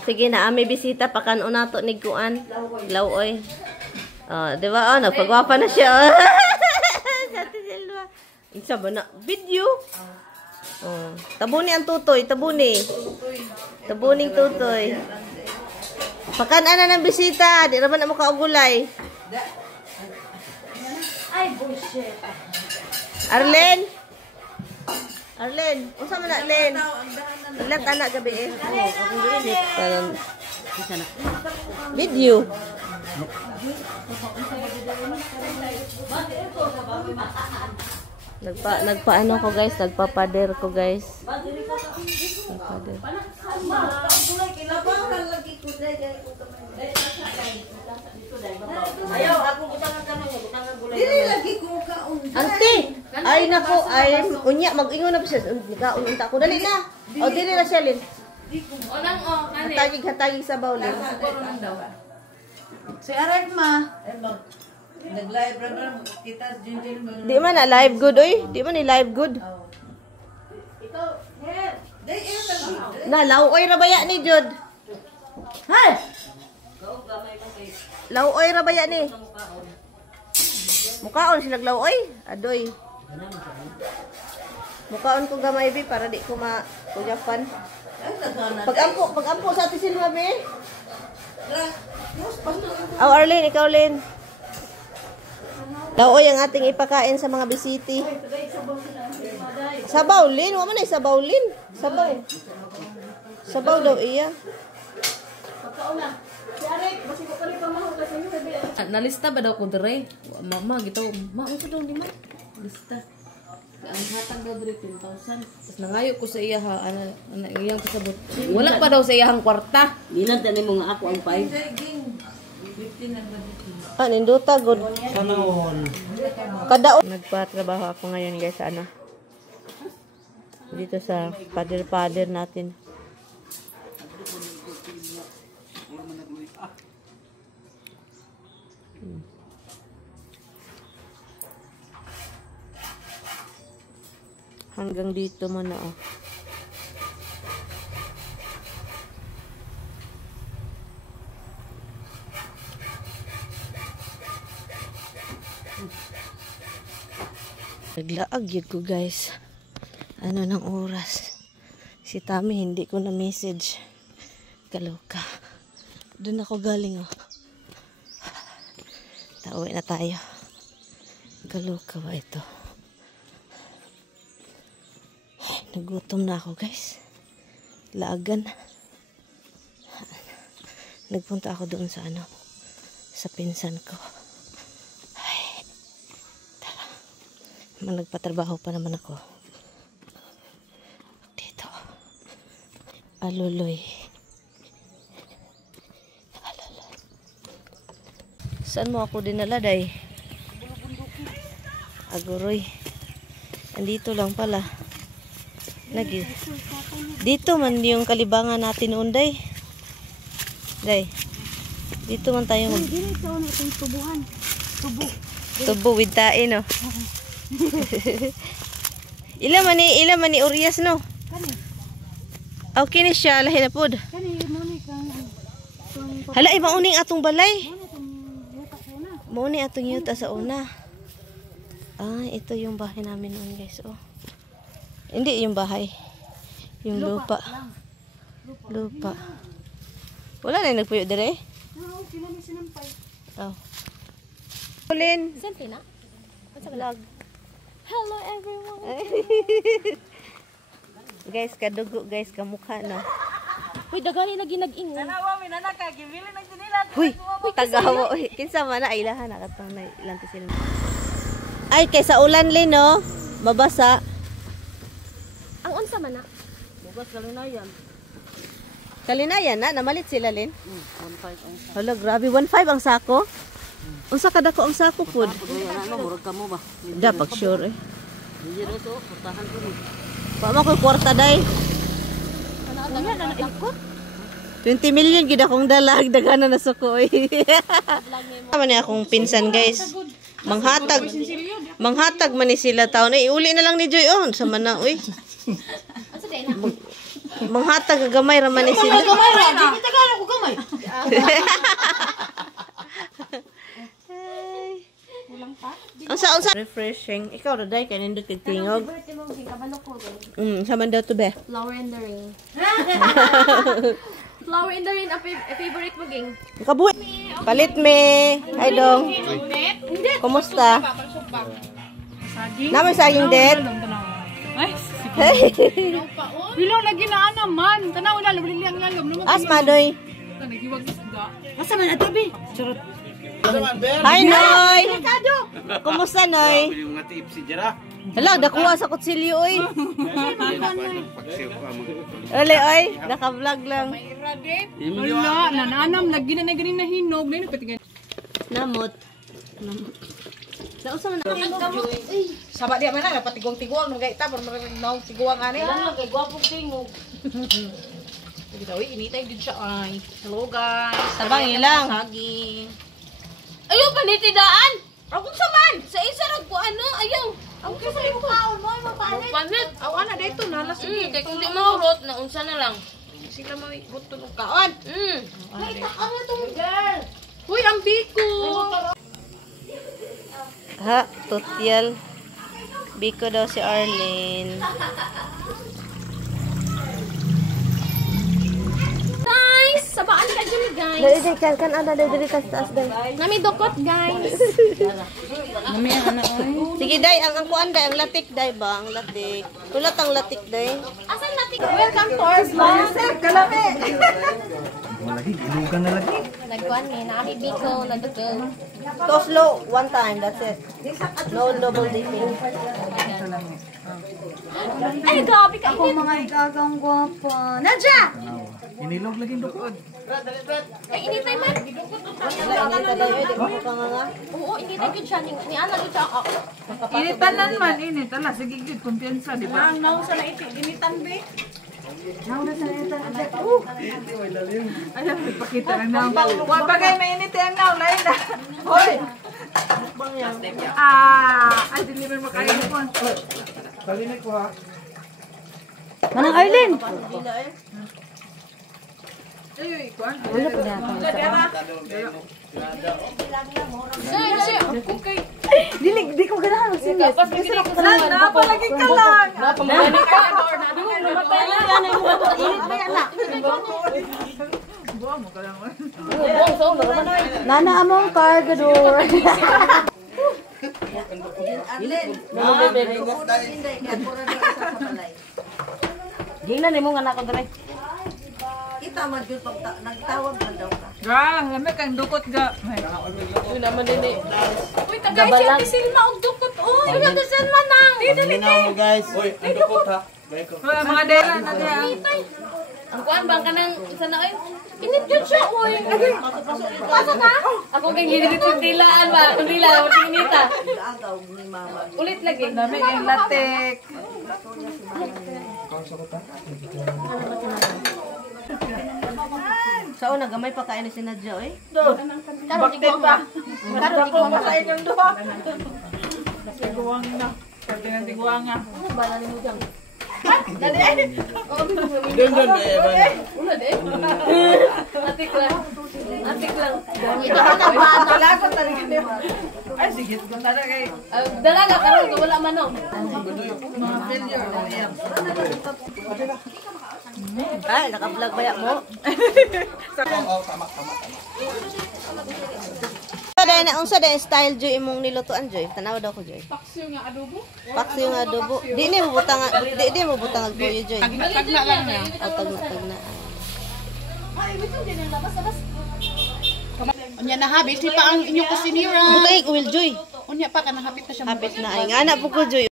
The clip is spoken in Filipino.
Sige na, may bisita pa kanon nato ni Kuan. Lawoy. Di ba? Nagpagwapa na siya. Sa Silva. Isa ba na? Video? Tabuni ang tutoy. Tabuni. Tabuning tutoy. Pakanan na ng bisita. Di naman na mo kaugulay. Ay, bullshit. Arlen? Arlen? Unsa man na, Arlen? Ilan anak gabi eh? Video. Nagpaano ko guys, nagpapader ko guys. Nagpapader. Ayaw, ako butangan ka mo, butangan gulay. Dili lagi ko kaon. Ante, ay nako, ay unya mag-ingon na pa siya. Kaon unta ko dali na. O dili na siya lin. Onang kani. Hatagig sa bawlin. Si Arek ma. Nag-live ra kita jinjin mo. Di man na live good oy. Di man ni live good. Ikaw, here. Na lawoy ra baya ni Jud. Hay. Lawoy ra baya ni. Mukaon sila lawoy. Adoy. Mukaon ko gamay bi para di ko kuyapan. Pag-ampo sa Ate Silva be. Arlene, ikaw Lin. Lawoy ang ating ipakain sa mga bisiti. Sabaw Lin, wa man ay sabaw Lin. Sabaw. Sabaw daw iya. Nalista ba daw ko dire? Mama gitaw, mao ko daw ni ma. Lista. Ang hatag daw dire 10,000. Tapos nangayo ko sa iya ha, iyang kasabot. Wala pa daw sa iyang kwarta. Dinan tani mo nga ako ang 5. Ninduta good. Kada nagpatrabaho ako ngayon guys sa dito sa pader natin. Hanggang dito mo na Naglaag yun ko guys. Ano ng oras? Si Tami hindi ko na message. Kaloka. Doon ako galing Tauwi na tayo. Kaloka ba ito? Nagutom na ako guys. Laagan. Nagpunta ako doon sa sa pinsan ko. Nagpatrabaho pa naman ako dito. Aluloy. Saan mo ako dinala day? Aguroy. Andito lang pala. Dito man yung kalibangan natin noon day. Dito man tayo tubo with tae no. Ila man ni Urias no. Okay ni siya lahi na pod. Hala ibang uning atong balay. Mo ni atong yuta sa una. Ito yung bahay namin noon guys Hindi yung bahay. Yung lupa. Lupa. Wala na nagpuyo dire. Ulin. Sente na. Vlog. Hello everyone. Guys, kadugo guys, kamukha na. Uy, dagani lagi nag-ingon. Tanawa mi na nakagibili ng sinilan. Huy, tagawo. Kinsa man na ilahan na katong na ilang tisil. Ay, kaysa ulan Lin no. Mabasa. Ang unsa man na? Bukas kalinayan. Kalinayan na, namalit sila Lin. 1.5 ang sako. Hala, grabe 1.5 ang sako. Unsa kada ko ang sako pod? Murag ka mo ba? Da pag sure eh. Hindi rin so, putahan ko ni. Pa mo ko kwarta day. Ano na ikot? 20 million gid akong dalag dagana na suko eh. Tama ni akong pinsan guys. Manghatag man ni sila taon. Uli na lang ni Joy on sa mana uy. Manghatag gamay ra man ni sila. Gamay ra, di kita gana ko gamay. Unsa refreshing. Ikaw ra day kay nindot kay tingog. Sa man daw to be. Flower in the rain. Flower in the rain, a favorite mo, ging. Kabuhi. Palit me. Hi dong. Kumusta? Namay saging det. Bilaw lagi na naman. Tanaw na lumiliang ngalom naman. Asma doy. Nagiwag isda. Asa man atabi? Charot. Hi Noy. Kumusta Noy? Yung nga tiip si Jara. Hala, dakuha sa kutsilyo oy. Ole oy, naka-vlog lang. Wala, nananam lagi na ganin na hinog. Dai patigan. Namot. Nausa man Saba dia mana dapat tigong-tigong nang gaita pero naong tiguang ani. Lang, kay gwapong tingog. Dawi initay din siya ay. Hello guys. Sabang ilang. Saging. Ayaw ka nitidaan! Ako sa man! Sa isa rin ko ano, ayaw! Ang kisa yung kaon mo, mapanit! Panit. Aw ana dito na sige. Kaya kung di mahurot, naunsa na lang. Sila mo buto ng kaon. Ay, takang na itong girl! Hoy, ang biko. Ha, tutyal. Biko daw si Arlene. Guys! Sabaan ka dyan, guys! Dali kan ada dali taas dai. Nami dokot, guys! Sige day, ang kuan day, ang latik day ba, ang latik. Kulat ang latik day. Asan natin? Welcome to our vlog! Nagkuhan ni, nami biko, nagdugol. Go slow, one time, that's it. No double dipping. Ay, gabi ka! Ako Mga ikagang gwapa. Nadja! Inilog lagi dukod. Ay, initay man! Wala ini taday di mo ka nga. Oo, initay ko siya. Ni Ana ko siya ako. Initan man init. Ala, sige gid kumpiyansa, di ba? Ang nausa na initan be. Nauna sa ito. Ay, ipakita lang na. Wa bagay may init ang naw lain na. Hoy. Ay dili man makain ko. Kalinig ko ha. Manang Arlene! Ay, kuan. Ano po na ito? Di ko ganahan. Sinyas. Napalagi ka lang. Napamagani ka. Namatay na. Init ba yan na? Buwa mo ka lang. Nana among cargador. Gingnan mo nga nako dire. Kita man jud pag nagtawag man daw ka. Ga, lami kang dukot ga. Uy, tagay siya ti Silma og dukot. Uy, ti Silma nang. Dili mo guys. Oy, ang dukot ha. Wala mga dela na diya. Ang kuan bang kanang isa na oy. Init jud siya oy. Pasok ka? Ako kay ginilit sa dilaan ba? Ang dila mo tinita. Agaw ni mama. Ulit lagi. Dami kang latek. Sa una gamay pa kain ni si Nadja oy. Bakit pa? Karo ko makain ng duha. Tiguang na. Pwede ng tiguang nga. Ano ba na mo jang? Una de. Atik lang. Atik lang. Ito ka na ba? Wala ko talaga niya. Ay, sige. Kung talaga kay... Dalaga karon ko wala man no. Mga failure. Ay, naka-vlog ba ya mo? Unsa day style joy imong nilutuan joy? Tanaw daw ko joy. Paksiw nga adobo. Paksiw nga adobo. Di ni mo butang di mo butang ang kuya joy. Tagna lang niya. O tagna. Unya na habit, pa ang inyong kusinira. Butay oil joy. Unya pa ka nahapit na siya. Hapit na ay nga na po ko joy.